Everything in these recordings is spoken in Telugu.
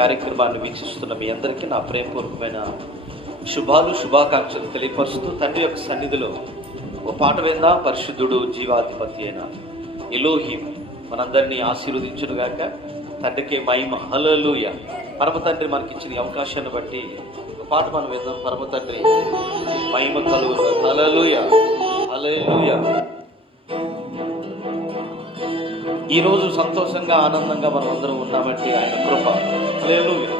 కార్యక్రమాన్ని వీక్షిస్తున్న మీ అందరికీ నా ప్రేమపూర్వకమైన శుభాకాంక్షలు తెలియపరుస్తూ తండ్రి యొక్క సన్నిధిలో ఓ పాట విందాం. పరిశుద్ధుడు జీవాధిపతి అయిన ఎలోహీం మనందరినీ ఆశీర్వదించునుగాక. తండ్రికి మహిమ. హల్లెలూయా. పరమ తండ్రి మనకి ఇచ్చిన అవకాశాన్ని బట్టి ఒక పాట మనం విందాం. పరమ తండ్రి మహిమ కలుగును. హల్లెలూయా, హల్లెలూయా. ఈరోజు సంతోషంగా ఆనందంగా మనం అందరం ఉన్నామంటే ఆయన కృప. హల్లెలూయా.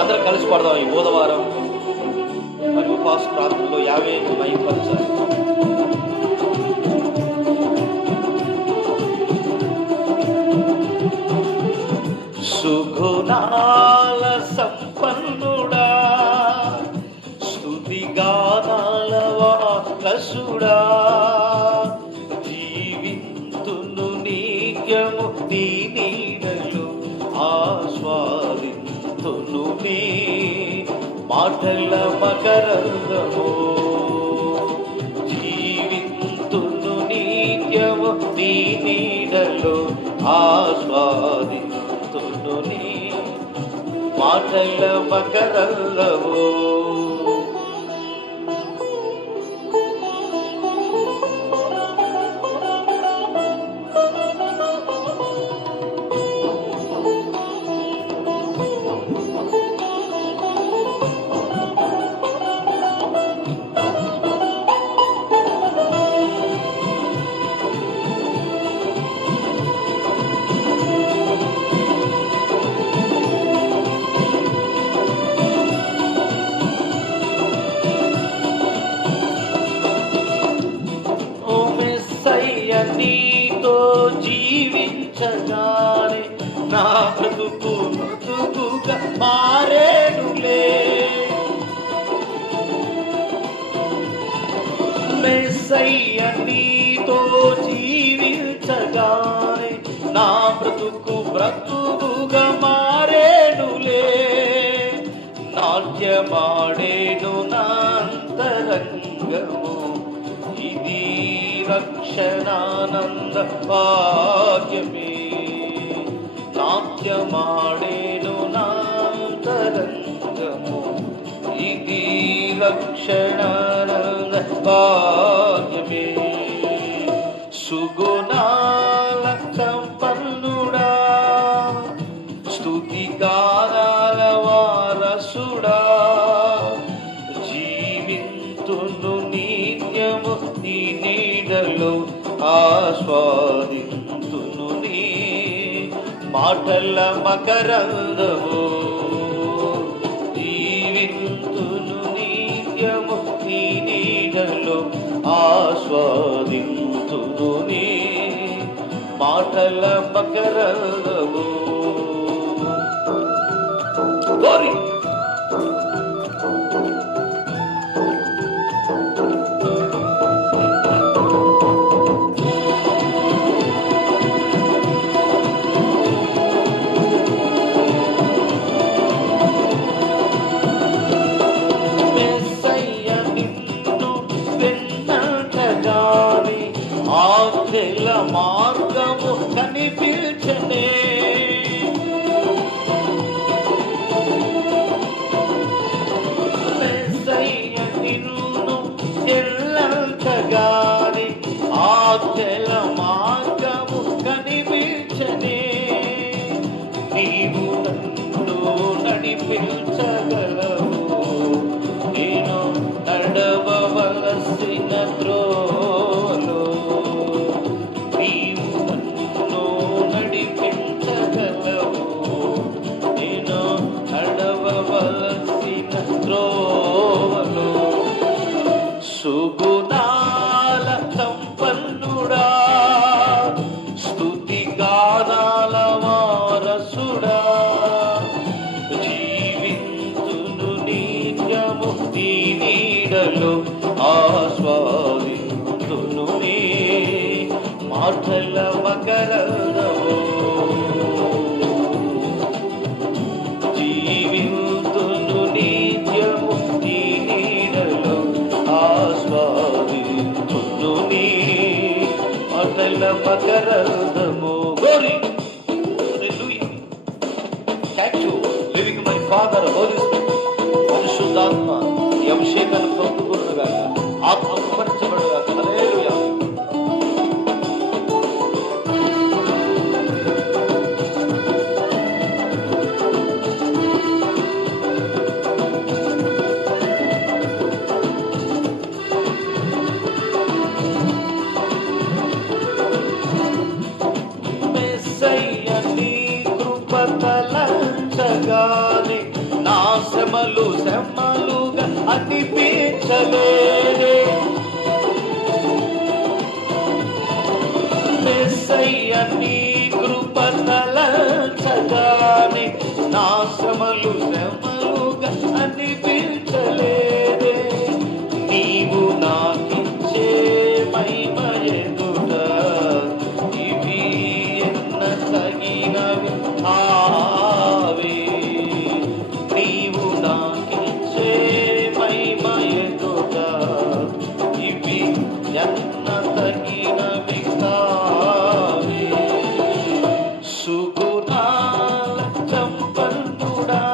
అందరం కలిసి పడదాం. ఈ బుధవారం మరి ఉపవాస ప్రార్థనలో 50 మహిమపరచాలి. సుగుణాల సంపన్నుడా, స్తుతి గానాల వారసుడా, జీవింతును నిత్యము నీ నీడలో ఆస్వాదింతును నీ మాటల మకరందము. జీవింతును నిత్యము నీ నీడలో ఆస్వాదింతును నీ మాటల మకరందము. నీతో జీవించగానే నా బ్రతుకుగా మారేనులే. మెస్సయ్య నీతో జీవించగానే నా బ్రతుకుగా మారేనులే. నాట్యమాడేను నా అంతరంగము, ఇది రక్షణానంద భాగ్యమే. నాట్యమాడేను నాంతరంగము, ఇది రక్షణానంద భాగ్యమే. సుగుణాల సంపన్నుడా, స్తుతి గానాల వారసుడా, జీవింతును నిత్యము నీ నీడలో ఆస్వాదింతును నీ మాటల మకరందము. జీవింతును నిత్యము నీ నీడలో ఆస్వాదింతును నీ మాటల మకరందము. గోరి ఆఖిల మార్గము కనిపించనే. మెస్సయ్య నిన్ను ఎల్లంతగాని ఆఖిల మార్గము కనిపించనే. నీవు నన్ను నడిపించగలవు, నేను నడవవలసిన త్రోవలో. నీవు నన్ను నడిపించగలవు, నేను నడవవలసిన త్రోవలో. సుగుణాల సంపన్నుడా, స్తుతి గానాల వారసుడా, జీవింతును నిత్యము నీ నీడలో ఆస్వాదింతును నీ మాటల మకరందము. జీవింతును నిత్యము నీ నీడలో ఆస్వాదింతును నీ మాటల మకరందము. Glory. Hallelujah. Catch you, living my Father, Holy Spirit. పరిశుద్ధాత్మ ఈ అభిషేకాన్ని పొందుకున్నగా ఆత్మ కుమరించబడుగా. హల్లెలూయా. తలంచగానే నా శ్రమలుగా అనిపించలేదే. మెస్సయ్య నీ కృప తలంచగానే నా శ్రమలుగా అనిపించలేదే. నీవు నాకిచ్చే మహిమ ఎదుట ఇవి ఎన్న తగినవి ఆవి. నీవు నాకిచ్చే మహిమ ఎదుట ఇవి ఎన్న తగినవి కావి. సుగుణాల సంపన్నుడా,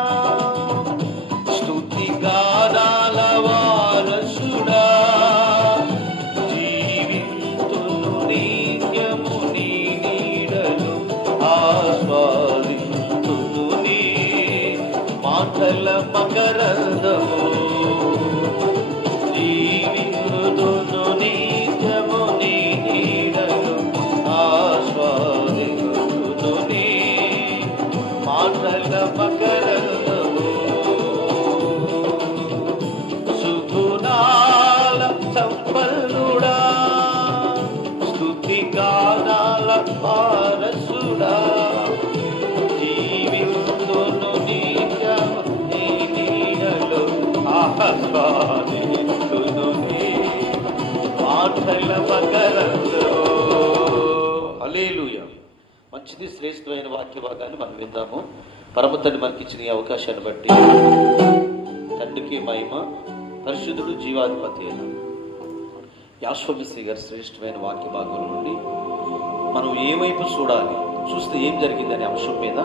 స్తుతి గానాల వారసుడా, జీవింతును నిత్యము నీ నీడలు ఆస్వాదింతును నీ మాటల మకరందము. జీవింతును నిత్యము నీ నీడలు ఆస్వాదింతును నీ మాటల మకరందము. సుగుణాల సంపన్నుడా, స్తుతి గానాల వారసుడా, జీవింతును నిత్యము నీ నీడలు ఆస్వాదింతును నీ మాటల మకరందము. హల్లెలూయా. మంచిది, శ్రేష్టమైన వాక్య భాగాన్ని మనం విందాము. పరమతండ్రి మనకి ఇచ్చిన ఈ అవకాశాన్ని బట్టి తండ్రికి మహిమ, పరిశుద్ధుడు జీవాధిపతి అయిన యాశ్వమిశ్రీ గారి శ్రేష్టమైన వాక్య భాగం నుండి మనం ఏ వైపు చూడాలి, చూస్తే ఏం జరిగిందనే అంశం మీద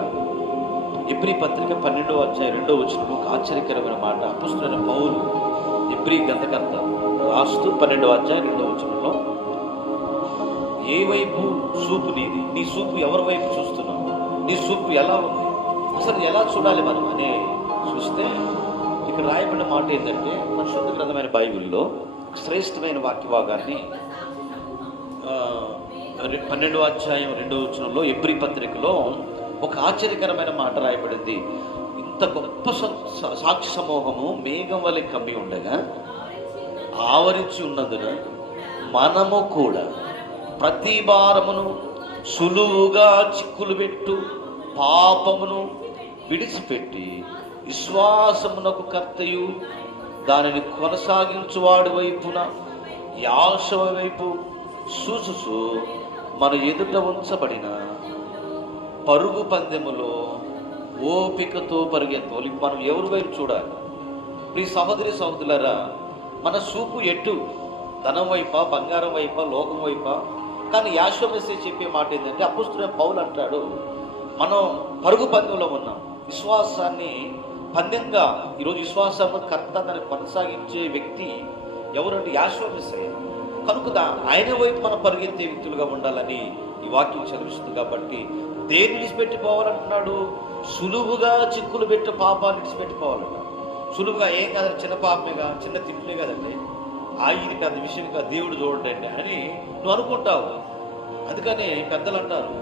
ఎబ్రీ పత్రిక 12వ అధ్యాయం 2వ వచనంలో ఒక ఆశ్చర్యకరమైన మాట అపొస్తలుడైన పౌలు ఎబ్రీ గ్రంథకర్త రాస్తూ 12వ అధ్యాయం 2వ వచనంలో, ఏ వైపు చూపు నీది, నీ చూపు ఎవరి వైపు చూస్తున్నావు, నీ చూపు ఎలా ఉంది, అసలు ఎలా చూడాలి మనం అనే చూస్తే ఇక్కడ రాయబడిన మాట ఏంటంటే, పరిశుద్ధ గ్రంథమైన బైబిల్లో శ్రేష్టమైన వాక్య భాగాన్ని 12వ అధ్యాయం 2వ వచనంలో ఎబ్రీ పత్రికలో ఒక ఆశ్చర్యకరమైన మాట రాయబడింది. ఇంత గొప్ప సాక్షి సమూహము మేఘం వలె కమ్మి ఉండగా ఆవరించి ఉన్నందున మనము కూడా ప్రతి భారమును సులువుగా చిక్కులు పెట్టు పాపమును విడిచిపెట్టి విశ్వాసమునకు కర్తయు దానిని కొనసాగించువాడి వైపున యాశవ వైపు చూచుచు మన ఎదుట ఉంచబడిన పరుగు పందెములో ఓపికతో పరిగెత్తాలి. మనం ఎవరి వైపు చూడాలి? ఈ సహోదరి సహోదరులారా, మన చూపు ఎటు? ధనం వైపా, బంగారం వైపా, లోకం వైపా? కానీ యాషోమెస్సే చెప్పే మాట ఏంటంటే, అపొస్తలుడైన పౌలు అంటాడు, మనం పరుగు పందెంలో ఉన్నాం. విశ్వాసాన్ని పందెంగా ఈరోజు విశ్వాసము కర్త దాన్ని కొనసాగించే వ్యక్తి ఎవరంటే యాషోమెస్సే. కనుక ఆయన వైపు మనం పరిగెత్తే వ్యక్తులుగా ఉండాలని ఈ వాక్యం చదివిస్తుంది. కాబట్టి దేన్ని విడిచిపెట్టిపోవాలంటున్నాడు? సులువుగా చిక్కులు పెట్టి పాపాన్ని విడిచిపెట్టిపోవాలట. సులువుగా ఏం కాదండి, చిన్న పాపమేగా, చిన్న తింపులే కదండి, ఇది పెద్ద విషయంగా దేవుడు చూడండి అని నువ్వు అనుకుంటావు. అందుకని పెద్దలు అంటారు,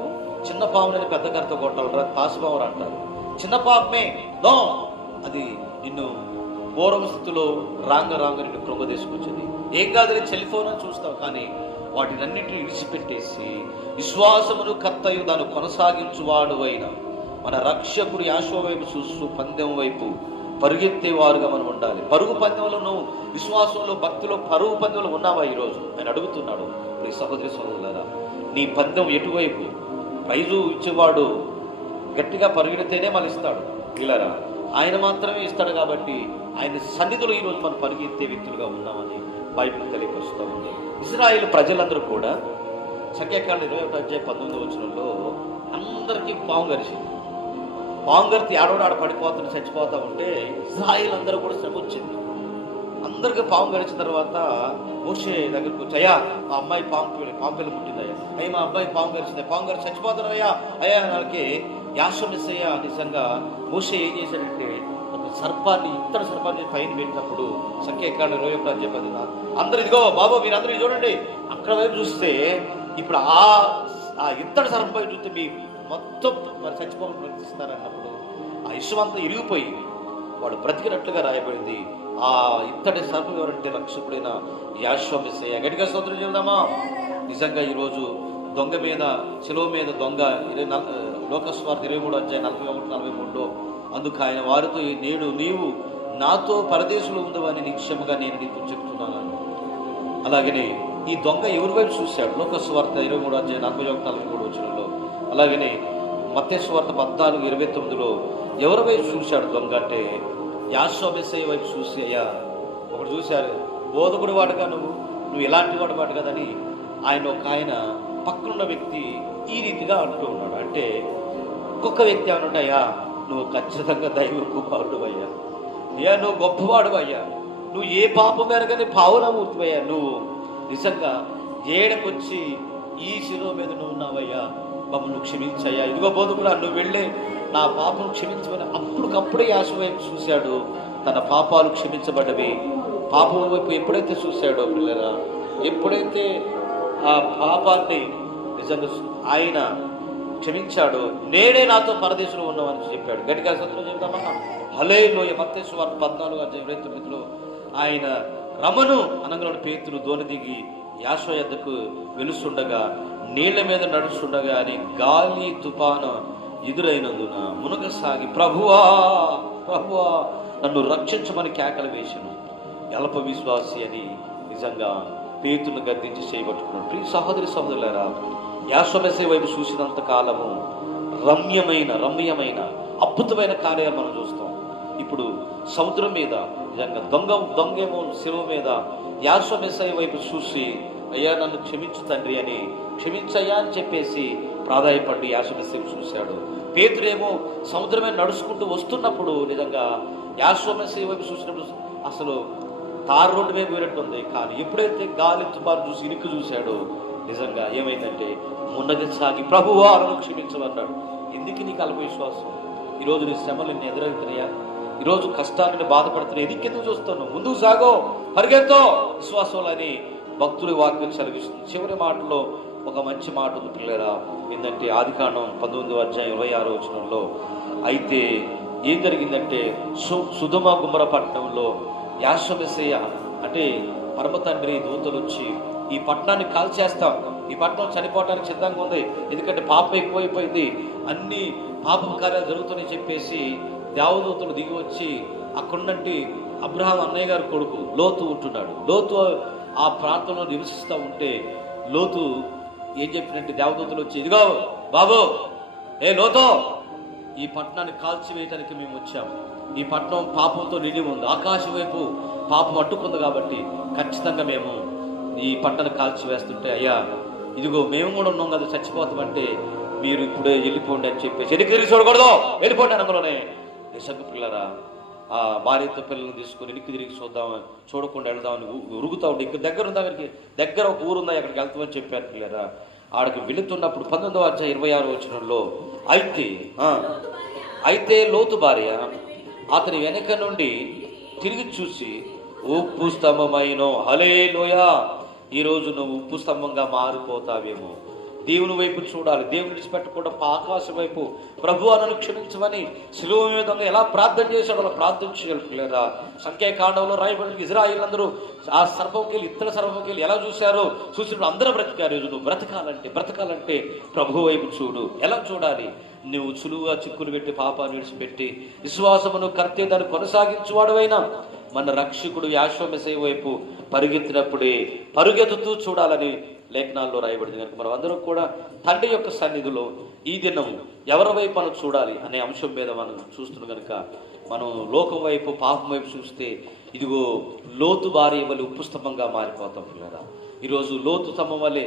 చిన్న పాములని పెద్ద కర్త కొట్టాలరా, పాసుపాములు అంటారు. చిన్న పాపమే నో, అది నిన్ను పూర్వ స్థితిలో రాంగ నిన్ను కృంగ తీసుకొచ్చింది. ఏం కాదని టెలిఫోన్ అని చూస్తావు, కానీ వాటినన్నింటినీ విడిచిపెట్టేసి విశ్వాసమును కర్తయు దాన్ని కొనసాగించువాడు అయిన మన రక్షకుడు యాషోవ వైపు చూస్తూ పందెం వైపు పరిగెత్తేవారుగా మనం ఉండాలి. పరుగు పందెంలో నువ్వు విశ్వాసంలో, భక్తిలో, పరుగు పందెంలో ఉన్నావా? ఈరోజు ఆయన అడుగుతున్నాడు, ఈ సహోదరి సహోదరులారా, నీ పందెం ఎటువైపు? ప్రైజు ఇచ్చేవాడు గట్టిగా పరిగెడితేనే మళ్ళీ ఇస్తాడు. ఇలారా ఆయన మాత్రమే ఇస్తాడు. కాబట్టి ఆయన సన్నిధిలో ఈరోజు మనం పరిగెత్తే వ్యక్తులుగా ఉన్నామని బైబిల్ తెలియపరుస్తూ ఉంది. ఇశ్రాయేలు ప్రజలందరూ కూడా సంఖ్యాకాండం 21:19 అందరికీ పాము గరిచింది. పాము గరిచి ఆడ పడిపోతున్న చచ్చిపోతా ఉంటే ఇశ్రాయేలు అందరూ కూడా శ్రమ వచ్చింది. అందరికీ పాము గడిచిన తర్వాత మోషే దగ్గరకు వచ్చి, అయ్యా మా అమ్మాయి పాము పిల్ల పుట్టిందయ్యా, అయ్యా మా అబ్బాయి పాము గరిచింది, పాము గడిచి చచ్చిపోతున్నాయ్యా అయ్యా వాళ్ళకి యాషోమిస్సయ్య. నిజంగా మోషే ఏం చేశాడంటే ఒక సర్పాన్ని, ఇత్తడి సర్పాన్ని పైన పెట్టినప్పుడు సంఖ్యాకాండం 21:10 అందరు ఇదిగో బాబు మీరు అందరూ చూడండి, అక్కడ వైపు చూస్తే ఇప్పుడు ఆ ఇత్తడి సర్పం చూస్తే మీ మొత్తం మరి చచ్చిపోవాలని ప్రయత్నిస్తున్నారన్నప్పుడు ఆ ఇసుమంతా ఇరిగిపోయి వాడు బ్రతికినట్లుగా రాయబడింది. ఆ ఇత్తడి సర్పం ఎవరంటే రక్షకుడైన యాషోమిస్సయ్య. గట్టిగా స్తోత్రం చెబుదామా. నిజంగా ఈరోజు దొంగ మీద, శిలువ మీద దొంగ లోకస్వార్థ 23:41-43 అందుకు ఆయన వారితో, నేడు నీవు నాతో పరదేశంలో ఉందవని నిశ్చయముగా నేను నీకు చెప్తున్నాను. అలాగనే ఈ దొంగ ఎవరి వైపు చూశాడు? లోకస్వార్థ 23:41-43 అలాగనే మత్తయి సువార్త 14:29 ఎవరి వైపు చూశాడు దొంగ అంటే యాషోమిస్సయ్య వైపు చూసి, అయ్యా ఒకడు చూశారు, బోధకుడు వాడుగా నువ్వు ఎలాంటి వాడు కదని ఆయన పక్కనున్న వ్యక్తి ఈ రీతిగా అంటూ ఉన్నాడు. అంటే ఒక్కొక్క వ్యక్తి ఏమన్నా, అయ్యా నువ్వు ఖచ్చితంగా దైవ కుమారుడు అయ్యా, అయ్యా నువ్వు గొప్పవాడు అయ్యా, నువ్వు ఏ పాపం మేరగానే పావనమూర్తి అయ్యా, నువ్వు నిజంగా ఏడకొచ్చి ఈ శిలువ మీద నువ్వు ఉన్నావయ్యా, మమ్మల్ని క్షమించయ్యా, ఇదిగో బోధకుడా నువ్వు వెళ్ళే నా పాపం క్షమించమని అప్పటికప్పుడే యాశ వైపు చూశాడు. తన పాపాలు క్షమించబడ్డవి. పాపం వైపు ఎప్పుడైతే చూశాడో పిల్లరా, ఎప్పుడైతే ఆ పాపాన్ని నిజంగా ఆయన క్షమించాడో, నేనే నాతో పరదేశంలో ఉన్నామని చెప్పాడు. గట్టిగా సంతోషం చెప్తామన్నా. హల్లెలూయా. మత్తయి సువార్త 14:29 ఆయన రమను అనగలను పేతురు దోణి దిగి యాష యొద్దకు వెలుస్తుండగా, నీళ్ల మీద నడుస్తుండగా అని గాలి తుఫాను ఎదురైనందున మునగసాగి, ప్రభువా ప్రభువా నన్ను రక్షించమని కేకలు వేశాను. అల్ప విశ్వాసి అని నిజంగా పేతును గద్దించి చేయబట్టుకున్నాడు. ప్రియ సహోదరి సహోదరులారా, యాషోమిస్సయ్య వైపు చూసినంత కాలము రమ్యమైన అద్భుతమైన కార్యాలు మనం చూస్తాం. ఇప్పుడు సముద్రం మీద నిజంగా దొంగేమో శిలువ మీద యాషోమిస్సయ్య వైపు చూసి, అయ్యా నన్ను క్షమించు తండ్రి అని, క్షమించయ్యా అని చెప్పేసి ప్రాధాయపడి యాషోమిస్సయ్య చూశాడు. పేతురేమో సముద్రమే నడుచుకుంటూ వస్తున్నప్పుడు నిజంగా యాషోమిస్సయ్య వైపు చూసినప్పుడు అసలు తారు రోడ్డు మీద పోయినట్టుంది. కానీ ఎప్పుడైతే గాలి తుఫాను చూసి ఇరుక్కు చూశాడో నిజంగా ఏమైందంటే మున్నది సాగి, ప్రభువా నన్ను క్షమించమన్నాడు. ఎందుకు నీకు అల్ప విశ్వాసం? ఈరోజు నీ శ్రమలు నిన్ను ఎదురవుతున్నాయా? ఈరోజు కష్టాన్ని బాధపడుతున్నాయి, ఎందుకు చూస్తాను? ముందుకు సాగో, పరిగెత్తో విశ్వాసంలో అని భక్తుడి వాక్యం సెలవిస్తుంది. చివరి మాటలో ఒక మంచి మాట ఉంది పిల్లరా. ఏంటంటే ఆదికాండం 19:26 అయితే ఏం జరిగిందంటే సుధమ గుమ్మర పట్టణంలో యాషోమిస్సయ్య అంటే పరమ తండ్రి దూతలు వచ్చి, ఈ పట్టణాన్ని కాల్చేస్తాం, ఈ పట్టణం చనిపోవడానికి సిద్ధంగా ఉంది, ఎందుకంటే పాపం ఎక్కువైపోయింది, అన్ని పాప కార్యాలు జరుగుతున్నాయని చెప్పేసి దేవదూతలు దిగి వచ్చి అక్కడున్నట్టు అబ్రహాం అన్నయ్య గారి కొడుకు లోతు ఉంటున్నాడు. లోతు ఆ ప్రాంతంలో నివసిస్తూ ఉంటే లోతు ఏం చెప్పినట్టు దేవదూతలు వచ్చి, ఇదిగో బాబు, ఏ లోతో, ఈ పట్టణాన్ని కాల్చివేయటానికి మేము వచ్చాము, ఈ పట్టణం పాపంతో నిండి ఉంది, ఆకాశం వైపు పాపం అడ్డుకుంది, కాబట్టి ఖచ్చితంగా మేము ఈ పట్టణాన్ని కాల్చివేస్తుంటే, అయ్యా ఇదిగో మేము కూడా ఉన్నాం కదా, చచ్చిపోతామంటే మీరు ఇప్పుడే వెళ్ళిపోండి అని చెప్పేసి, ఎనికి తిరిగి చూడకూడదు, వెళ్ళిపోండి అనగానే నిజంగా పిల్లరా ఆ భార్యతో పిల్లల్ని తీసుకొని ఎనికి తిరిగి చూడకుండా వెళ్దామని ఉరుగుతూ ఉంటే, ఇక్కడ దగ్గర ఒక ఊరుందా, అక్కడికి వెళ్తామని చెప్పారు పిల్లరా. ఆడికి వెళుతున్నప్పుడు 19:26 అయితే లోతు భార్య అతని వెనక నుండి తిరిగి చూసి, ఉప్పు స్తంభమైన హల్లెలూయా, ఈరోజు నువ్వు ఉప్పు స్తంభంగా మారిపోతావేమో, దేవుని వైపు చూడాలి, దేవుని విడిచిపెట్టకుండా ఆకాశం వైపు, ప్రభువా నన్ను క్షమించమని శిలువ మీద ఎలా ప్రార్థన చేశాడో అలా ప్రార్థన చేయగలుగుతారా. సంఖ్యాకాండంలో రాయబడిన ఇజ్రాయిల్ అందరూ ఆ సర్పంకెళ్ళి, ఇత్తడి సర్పంకెళ్ళి ఎలా చూశారో, చూసినప్పుడు అందరూ బ్రతికారు. నువ్వు బ్రతకాలంటే ప్రభు వైపు చూడు. ఎలా చూడాలి? నువ్వు సులువుగా చిక్కులు పెట్టి పాపాన్ని విడిచిపెట్టి విశ్వాసమును కర్తే దాన్ని కొనసాగించువాడువైనా మన రక్షకుడు యాషోమిస్సయ్య వైపు పరుగెత్తుతూ చూడాలని లేఖనాల్లో రాయబడింది. కనుక మనం అందరం కూడా తండ్రి యొక్క సన్నిధిలో ఈ దినం ఎవరి వైపు మనం చూడాలి అనే అంశం మీద మనం చూస్తున్నాం. కనుక మనం లోకం వైపు, పాపం వైపు చూస్తే ఇదిగో లోతు భార్య వల్ల ఉప్పు స్తంభంగా మారిపోతాం పిల్లరా. ఈరోజు లోతు స్తంభం వల్లే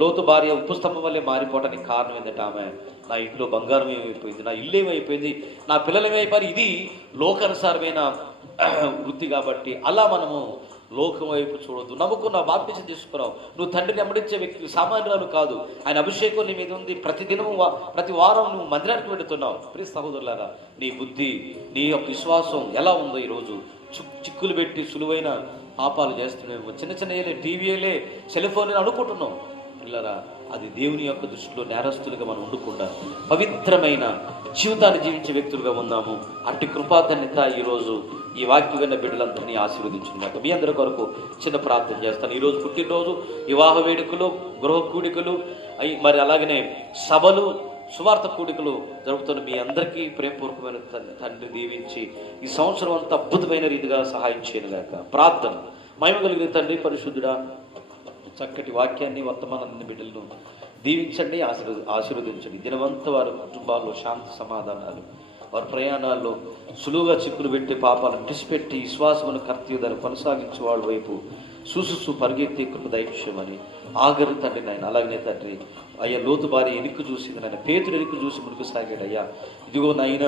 లోతు భార్య ఉప్పు స్తంభం వల్లే మారిపోవడానికి కారణం ఏంటంటే ఆమె నా ఇంట్లో బంగారం ఏమైపోయింది, నా ఇల్లు ఏమైపోయింది, నా పిల్లలు ఏమైపోయారు. ఇది లోకానుసారమైన వృత్తి కాబట్టి అలా మనము లోకం వైపు చూడొద్దు. నమ్ముకున్నావు, బాప్తిసం తీసుకున్నావు, నువ్వు తండ్రిని వెంబడించే వ్యక్తి సామాన్యురాలు కాదు. ఆయన అభిషేకం నీ మీద ఉంది. ప్రతిదినము ప్రతి వారం నువ్వు మందిరానికి వెళుతున్నావు. ప్రియ సహోదరులారా, నీ బుద్ధి, నీ యొక్క విశ్వాసం ఎలా ఉందో ఈరోజు చిక్కులు పెట్టి సులువైన పాపాలు చేస్తున్నాము. చిన్న చిన్న టీవీలే సెల్ ఫోన్ అనుకుంటున్నాం. పిల్లరా, అది దేవుని యొక్క దృష్టిలో నేరస్తులుగా మనం ఉండకుండా పవిత్రమైన జీవితాన్ని జీవించే వ్యక్తులుగా ఉన్నాము. అట్టి కృపాధన్యత ఈరోజు ఈ వాక్య విన్న బిడ్డలందరినీ ఆశీర్వదించుకున్నాక మీ అందరి కొరకు చిన్న ప్రార్థన చేస్తాను. ఈరోజు పుట్టినరోజు, వివాహ వేడుకలు, గృహ కూడికలు, మరి అలాగనే సభలు, సువార్త కూడికలు జరుపుతున్న మీ అందరికీ ప్రేమపూర్వకమైన తండ్రి దీవించి ఈ సంవత్సరం అంతా అద్భుతమైన రీతిగా సహాయం చేయనుగాక. ప్రార్థన. మహిమ కలిగిన తండ్రి పరిశుద్ధుడా, చక్కటి వాక్యాన్ని వర్తమానాన్ని బిడ్డలను దీవించండి, ఆశీర్వదించండి. దినవంతా వారి కుటుంబాల్లో శాంతి సమాధానాలు, వారి ప్రయాణాల్లో సులువుగా చిక్కులు పెట్టి పాపాలను విడిచిపెట్టి విశ్వాసమును కర్తీయుదాన్ని కొనసాగించే వాళ్ళ వైపు చూసు పరిగెత్తి కృప దయచేయమని ఆగరు తండ్రి నాయన. అలాగనే తండ్రి అయ్యా, లోతు భార్య ఎనుక్కు చూసింది నాయన, పేతురు ఎనుక్కు చూసి ముందుకు సాగాడు. అయ్యా, ఇదిగో నాయన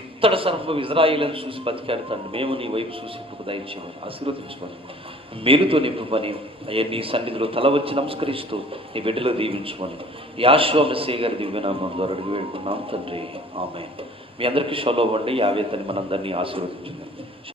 ఇత్తడి సర్పం ఇజ్రాయేలును చూసి బతికాడు తండ్రి. మేము నీ వైపు చూసి కృప దయచేయమని ఆశీర్వదించమని మేలుతో నింపమని అయ్యా నీ సన్నిధిలో తల వచ్చి నమస్కరిస్తూ నీ బిడ్డలో దీవించమని యాశ్వ మెస్సయ్య గారి దివ్యనామం ద్వారా అడిగి వేడుకున్నాం తండ్రి. ఆమేన్. మీ అందరికీ షలోవండి. యావేతని మనందరినీ ఆశీర్వదించున్నాం.